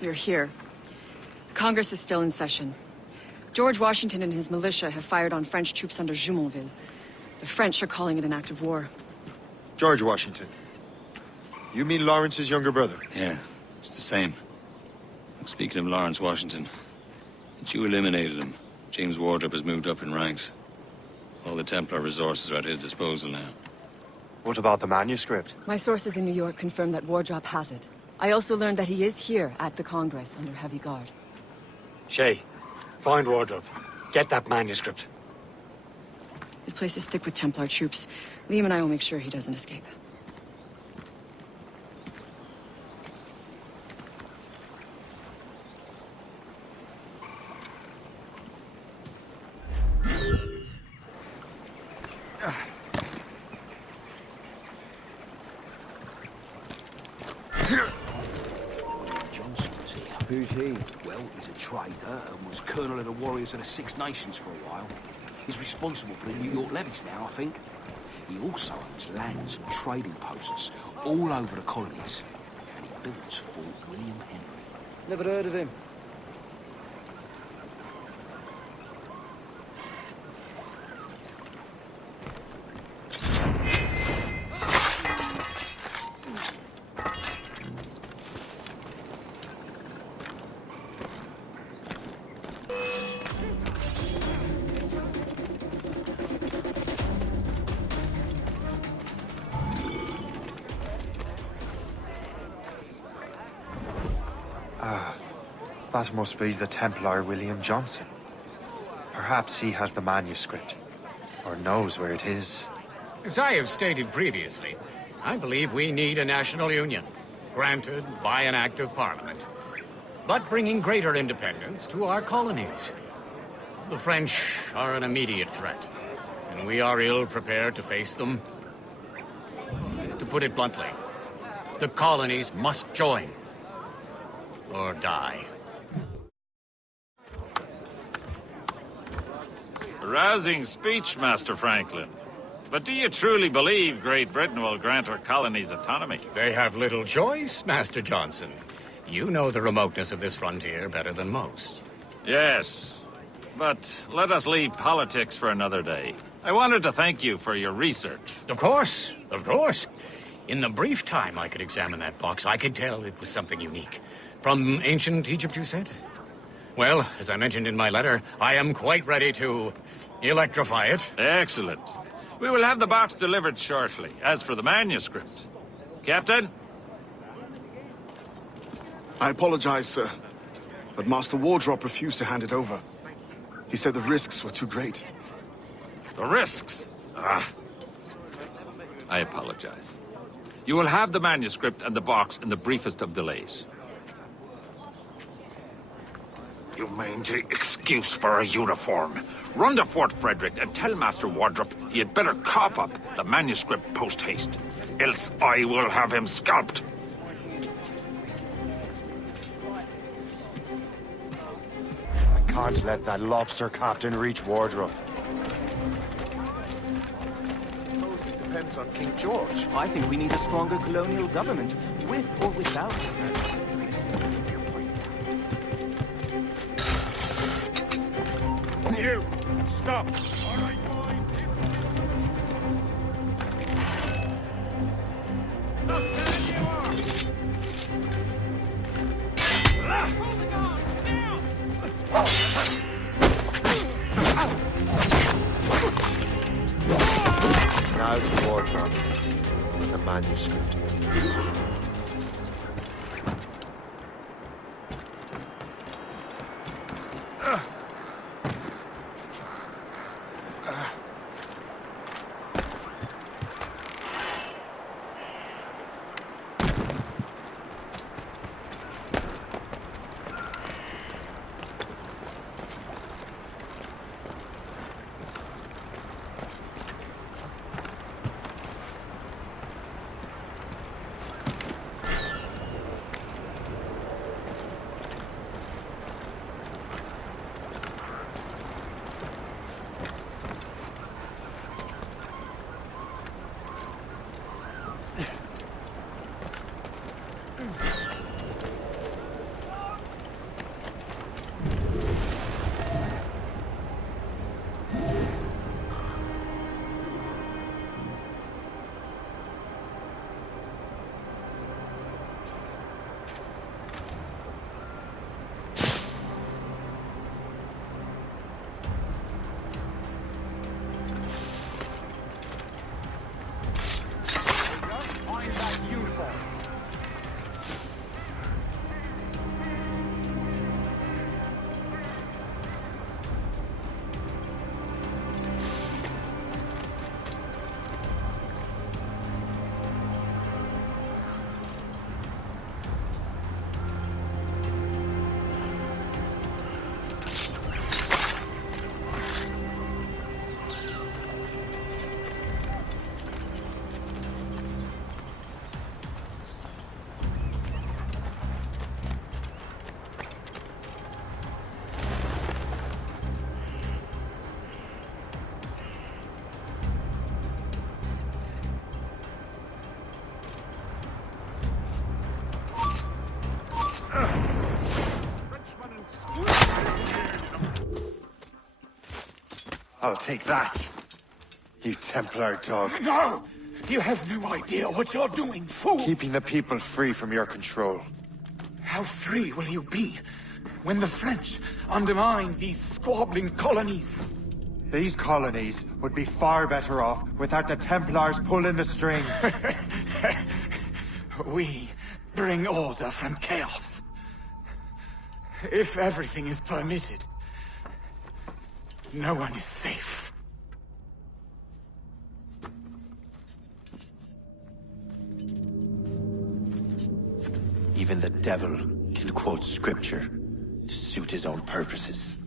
You're here. Congress is still in session. George Washington and his militia have fired on French troops under Jumonville. The French are calling it an act of war. George Washington. You mean Lawrence's younger brother? Yeah, it's the same. Speaking of Lawrence Washington, since you eliminated him, James Wardrop has moved up in ranks. All the Templar resources are at his disposal now. What about the manuscript? My sources in New York confirm that Wardrop has it. I also learned that he is here at the Congress under heavy guard. Shay, find Wardrop. Get that manuscript. His place is thick with Templar troops. Liam and I will make sure he doesn't escape. Who's he? Well, he's a trader and was colonel of the warriors of the Six Nations for a while. He's responsible for the New York levies now, I think. He also owns lands and trading posts all over the colonies. And he built Fort William Henry. Never heard of him. That must be the Templar William Johnson. Perhaps he has the manuscript, or knows where it is. As I have stated previously, I believe we need a national union, granted by an act of parliament, but bringing greater independence to our colonies. The French are an immediate threat, and we are ill prepared to face them. To put it bluntly, the colonies must join, or die. A rousing speech, Master Franklin. But do you truly believe Great Britain will grant our colonies autonomy? They have little choice, Master Johnson. You know the remoteness of this frontier better than most. Yes, but let us leave politics for another day. I wanted to thank you for your research. Of course, of course. In the brief time I could examine that box, I could tell it was something unique. From ancient Egypt, you said? Well, as I mentioned in my letter, I am quite ready to electrify it. Excellent. We will have the box delivered shortly. As for the manuscript... Captain? I apologize, sir, but Master Wardrop refused to hand it over. He said the risks were too great. The risks? Ah. I apologize. You will have the manuscript and the box in the briefest of delays. You mangy excuse for a uniform. Run to Fort Frederick and tell Master Wardrop he had better cough up the manuscript post-haste. Else I will have him scalped. I can't let that lobster captain reach Wardrop. Depends on King George. I think we need a stronger colonial government, with or without. You! Stop! All right, boys. Look, you are! Hold the guns! Now! Now to Wardrop. The manuscript. I'll take that. You Templar dog. No! You have no idea what you're doing, fool! Keeping the people free from your control. How free will you be when the French undermine these squabbling colonies? These colonies would be far better off without the Templars pulling the strings. We bring order from chaos. If everything is permitted, no one is safe. Even the devil can quote scripture to suit his own purposes.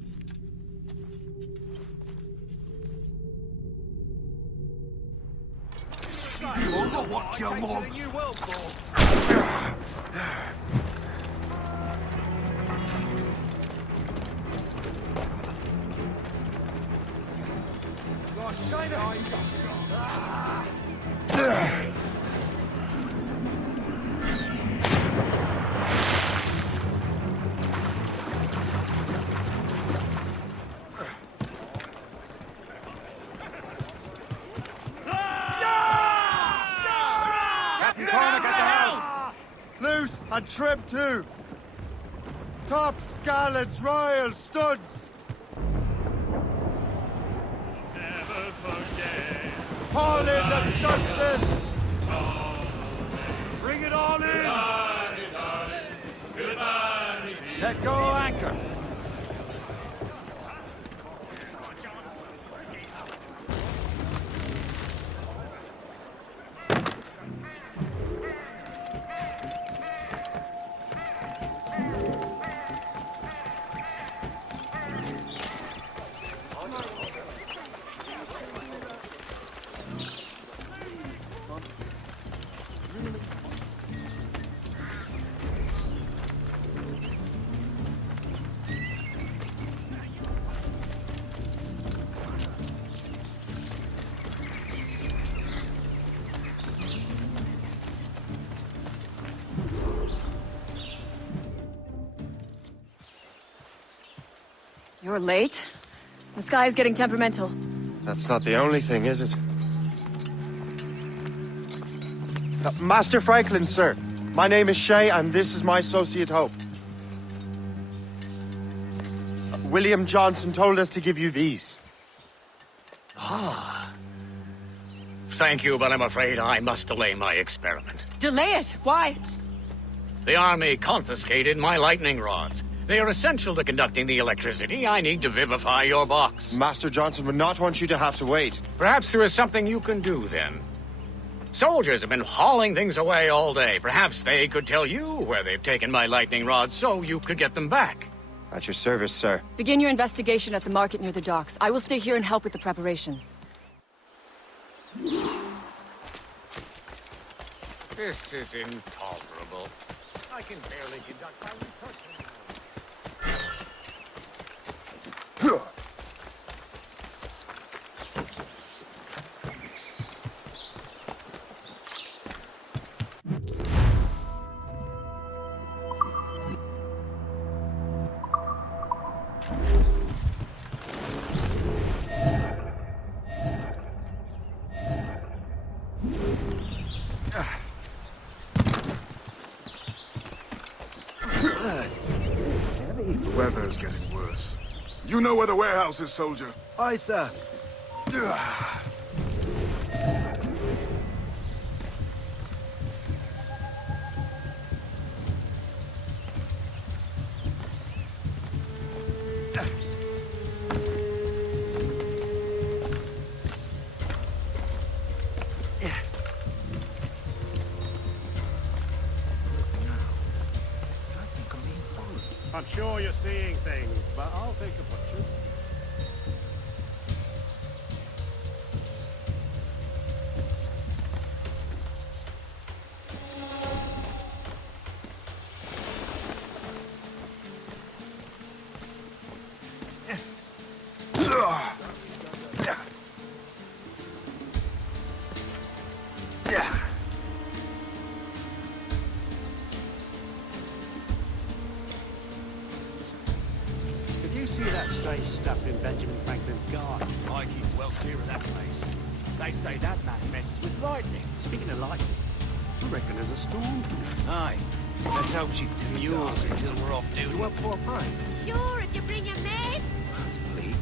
Loose and trim too. Tops, gallants, royals, studs. Never forget. Haul in the studses. Bring it all in! Let go anchor. You're late. The sky is getting temperamental. That's not the only thing, is it? Master Franklin, sir. My name is Shay, and this is my associate Hope. William Johnson told us to give you these. Thank you, but I'm afraid I must delay my experiment. Delay it! Why? The army confiscated my lightning rods. They are essential to conducting the electricity I need to vivify your box. Master Johnson would not want you to have to wait. Perhaps there is something you can do, then. Soldiers have been hauling things away all day. Perhaps they could tell you where they've taken my lightning rods so you could get them back. At your service, sir. Begin your investigation at the market near the docks. I will stay here and help with the preparations. This is intolerable. I can barely conduct my research. The weather's getting worse. You know where the warehouse is, soldier? Aye, sir. I'm sure you're seeing things, but I'll take the butcher. Did you see that clear of that place. They say that man messes with lightning. Speaking of lightning, I reckon there's a storm. Aye. Let's hope she demurs until we're off duty. You up for a pint? Sure, if you bring your mates. That's bleak.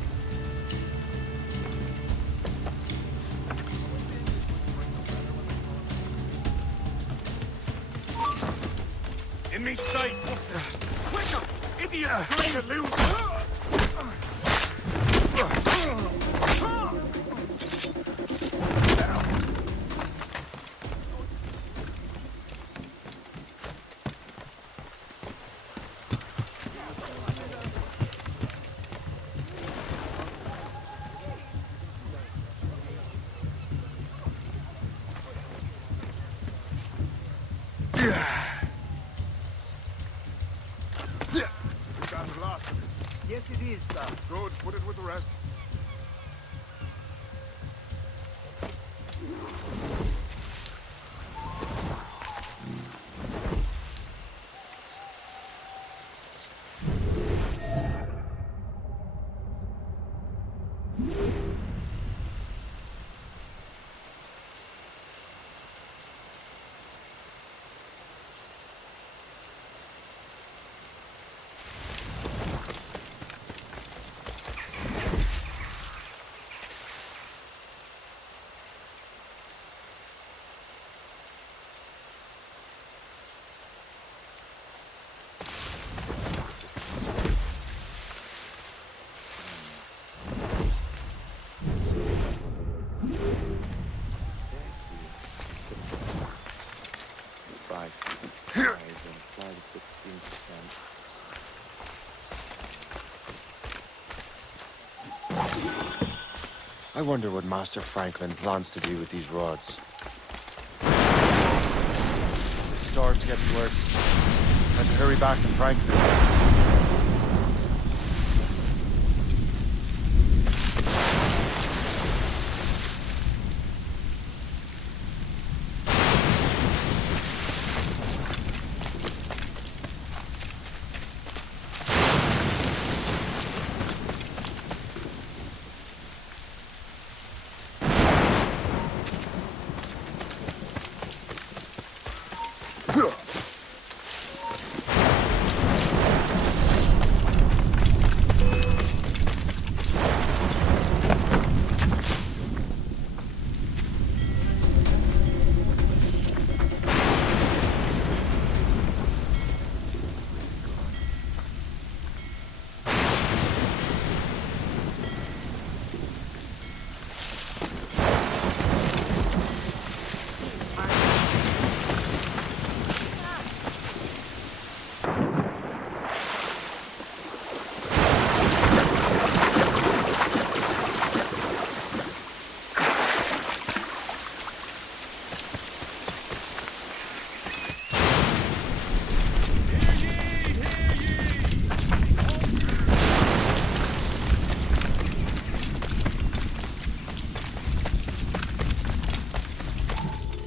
In me sight! Quicker! Idiot! Trying to lose! Yes, it is, sir. Good, put it with the rest. I wonder what Master Franklin plans to do with these rods. The storm's getting worse. Let's hurry back to Franklin.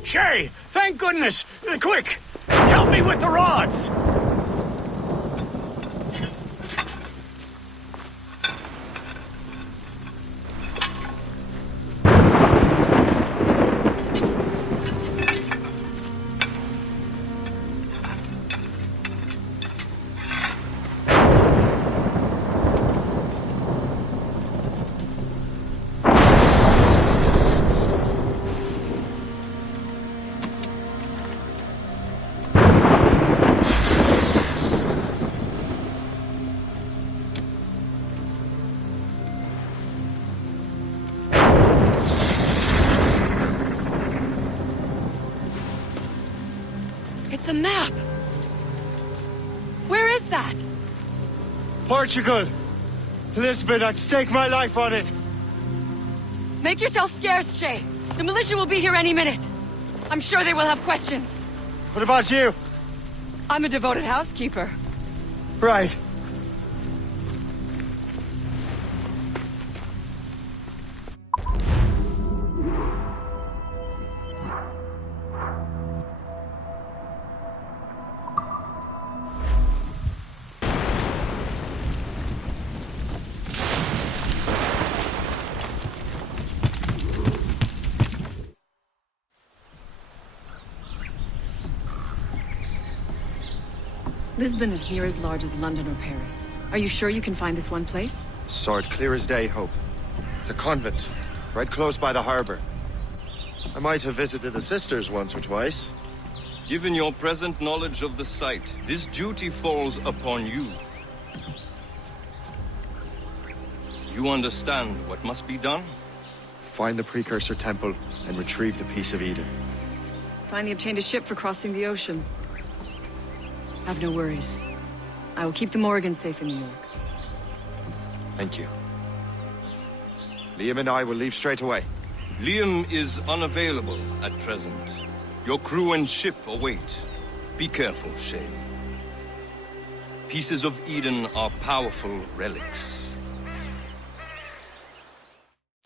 Shay! Thank goodness! Quick! Help me with the rods! It's a map! Where is that? Portugal! Lisbon, I'd stake my life on it! Make yourself scarce, Shay. The militia will be here any minute. I'm sure they will have questions. What about you? I'm a devoted housekeeper. Right. Lisbon is near as large as London or Paris. Are you sure you can find this one place? Sword clear as day, Hope. It's a convent, right close by the harbor. I might have visited the sisters once or twice. Given your present knowledge of the site, this duty falls upon you. You understand what must be done? Find the precursor temple and retrieve the Piece of Eden. Finally obtained a ship for crossing the ocean. Have no worries. I will keep the Morgans safe in New York. Thank you. Liam and I will leave straight away. Liam is unavailable at present. Your crew and ship await. Be careful, Shay. Pieces of Eden are powerful relics.